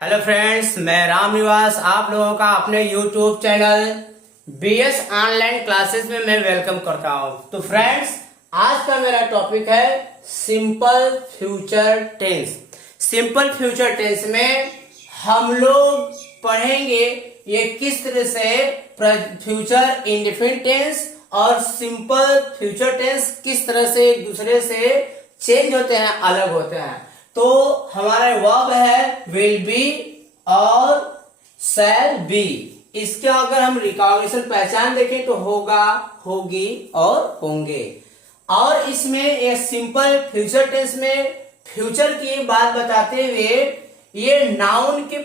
Hello friends, मैं राम निवास आप लोगों का अपने YouTube channel BS online classes में मैं वेलकम करता हूं। तो फ्रेंड्स, आज का मेरा टॉपिक है simple future tense. Simple future tense में हम लोग पढ़ेंगे ये किस तरह से फ्यूचर इंडेफिनिट टेंस और सिंपल फ्यूचर टेंस किस तरह से एक दूसरे से चेंज होते हैं, अलग होते हैं। तो हमारा वर्ब है विल बी और शैल बी। इसके अगर हम रिकॉग्निशन पहचान देखें तो होगा, होगी और होंगे। और इसमें ये सिंपल फ्यूचर टेंस में फ्यूचर की बात बताते हुए ये नाउन की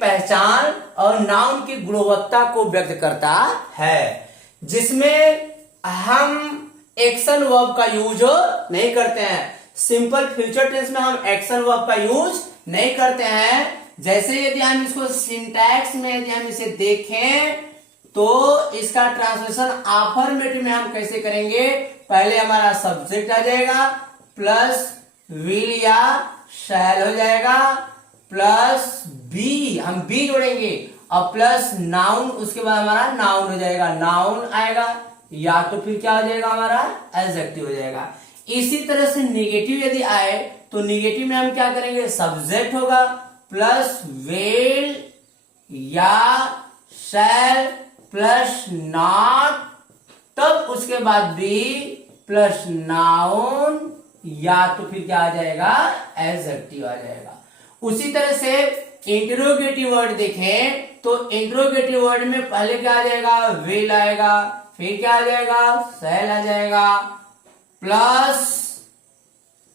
पहचान और नाउन की गुणवत्ता को व्यक्त करता है, जिसमें हम एक्शन वर्ब का यूज नहीं करते हैं। सिंपल फ्यूचर टेंस में हम एक्शन वर्ब का यूज नहीं करते हैं। जैसे यदि हम इसको सिंटैक्स में यदि हम इसे देखें तो इसका ट्रांसलेशन अफर्मेटिव में हम कैसे करेंगे। पहले हमारा सब्जेक्ट आ जाएगा प्लस विल या शैल हो जाएगा प्लस बी, हम बी जोड़ेंगे और प्लस नाउन, उसके बाद हमारा नाउन हो जाएगा, नाउन आएगा या तो फिर क्या हो जाएगा हमारा एडजेक्टिव हो जाएगा। इसी तरह से निगेटिव यदि आए तो निगेटिव में हम क्या करेंगे, सब्जेक्ट होगा प्लस विल या शैल प्लस नॉट, तब उसके बाद बी प्लस नाउन या तो फिर क्या आ जाएगा एडजेक्टिव आ जाएगा। उसी तरह से इंटरोगेटिव वर्ड देखें तो इंटरोगेटिव वर्ड में पहले क्या आ जाएगा, विल आएगा, फिर क्या आ जाएगा, शैल आ जाएगा प्लस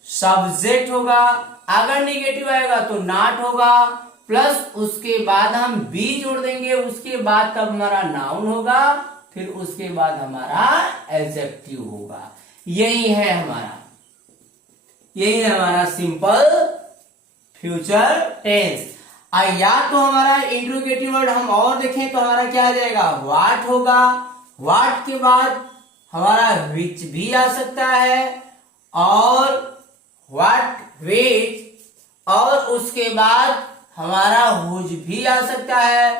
सब्जेक्ट होगा। अगर निगेटिव आएगा तो नॉट होगा प्लस उसके बाद हम बी जोड़ देंगे, उसके बाद तब हमारा नाउन होगा, फिर उसके बाद हमारा एडजेक्टिव होगा। यही है हमारा सिंपल फ्यूचर टेंस। या तो हमारा इंट्रोगेटिव वर्ड हम और देखें तो हमारा क्या आ जाएगा, व्हाट होगा, व्हाट के बाद हमारा विच भी आ सकता है और व्हाट विच, और उसके बाद हमारा हुज भी आ सकता है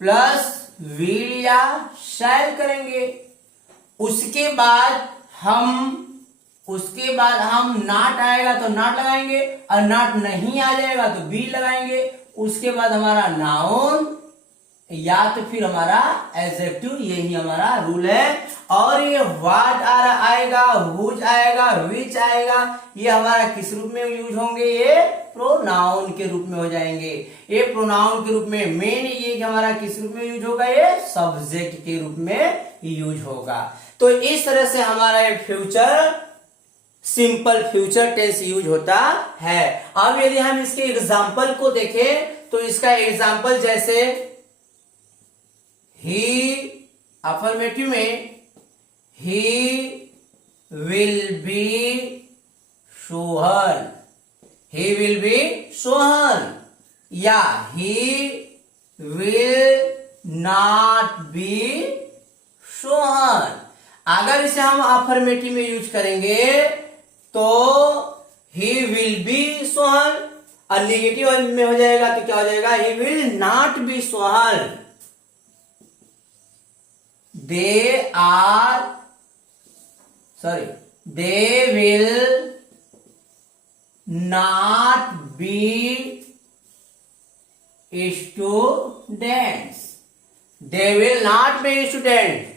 प्लस विल या शैल करेंगे। उसके बाद हम नॉट आएगा तो नॉट लगाएंगे और नॉट नहीं आ जाएगा तो बी लगाएंगे। उसके बाद हमारा नाउन या तो फिर हमारा एडजेक्टिव, यही हमारा रूल है। और ये व्हाट आएगा, हुज आएगा, विच आएगा, ये हमारा किस रूप में यूज होंगे, ये प्रोनाउन के रूप में हो जाएंगे। ये प्रोनाउन के रूप में मेन ये कि हमारा किस रूप में यूज होगा, ये सब्जेक्ट के रूप में यूज होगा। तो इस तरह से हमारा ये सिंपल फ्यूचर टेंस यूज होता है। अब यदि हम इसके एग्जाम्पल को देखें तो इसका एग्जाम्पल जैसे ही, अफर्मेटिव में he will be Sohan, he will be Sohan, या he will not be Sohan. अगर इसे हम अफर्मेटिव में यूज करेंगे तो ही विल बी सोहन, और निगेटिव में हो जाएगा तो क्या हो जाएगा, ही will not be Sohan. they will not be students, they will not be students।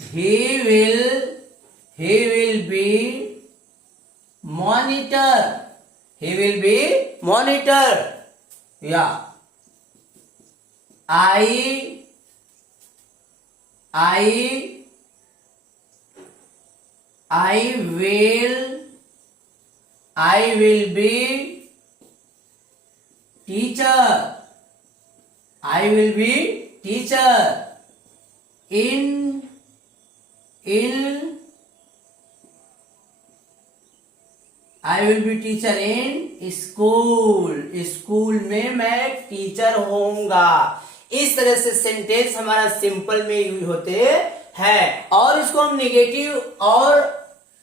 he will be monitor, he will be monitor, yeah। I will be teacher, I will be teacher in I will be teacher in school, school में मैं teacher होऊंगा। इस तरह से sentence हमारा simple में use होते हैं। और इसको हम नेगेटिव और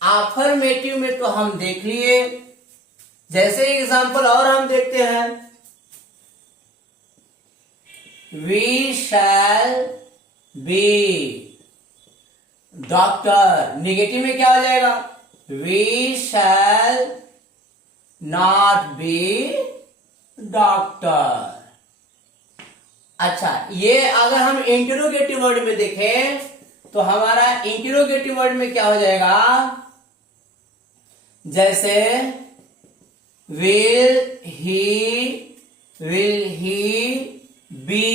अफर्मेटिव में तो हम देख लिए जैसे एग्जांपल और हम देखते हैं, we shall be doctor. Negative में क्या हो जाएगा, we shall not be doctor. अच्छा, ये अगर हम इंटरोगेटिव वर्ड में देखें तो हमारा इंटरोगेटिव वर्ड में क्या हो जाएगा, जैसे will he be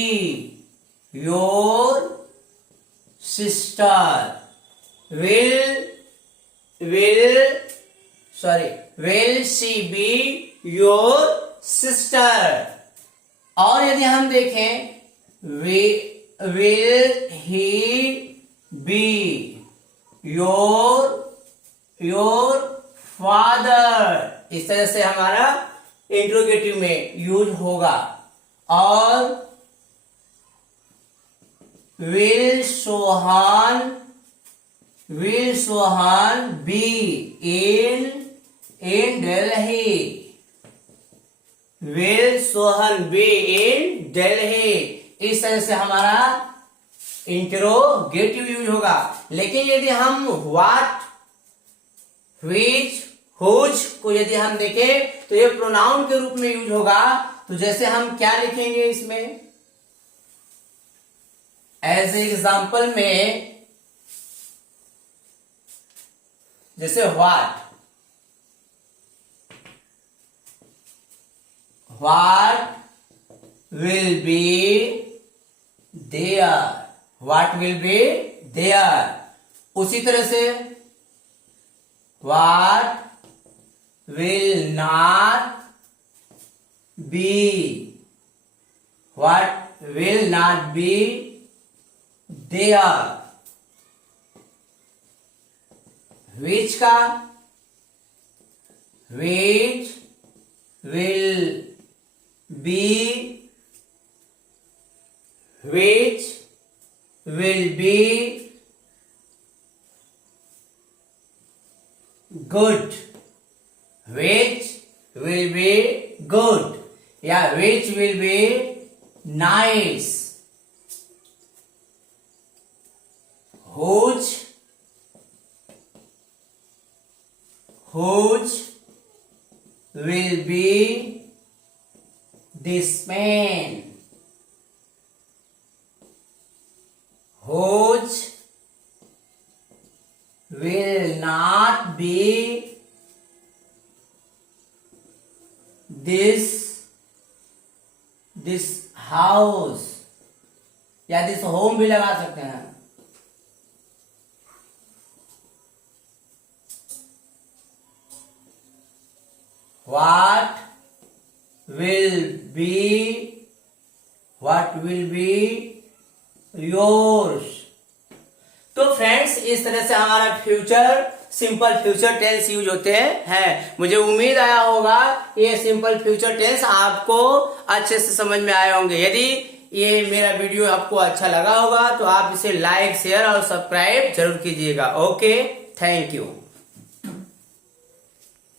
your sister, will she be your sister. और यदि हम देखें, will he be your father. इस तरह से हमारा इंट्रोगेटिव में यूज होगा। और will Sohan be in Delhi, will Sohan be in Delhi. इस तरह से हमारा इंट्रोगेटिव यूज होगा। लेकिन यदि हम व्हाट, व्हिच, हुज को यदि हम देखें तो ये प्रोनाउन के रूप में यूज होगा। तो जैसे हम क्या लिखेंगे इसमें, एज एग्जाम्पल में, जैसे what will be there, what will be there. उसी तरह से what will not be, what will not be there. which का, which will be good, which will be good, या which will be nice, whose will be this man, whose will not be this house, या this home भी लगा सकते हैं। What will be yours। तो friends, इस तरह से हमारा future, simple future tense use होते हैं। मुझे उम्मीद आया होगा ये सिंपल फ्यूचर टेंस आपको अच्छे से समझ में आए होंगे। यदि ये मेरा वीडियो आपको अच्छा लगा होगा तो आप इसे लाइक, शेयर और सब्सक्राइब जरूर कीजिएगा। Okay, thank you.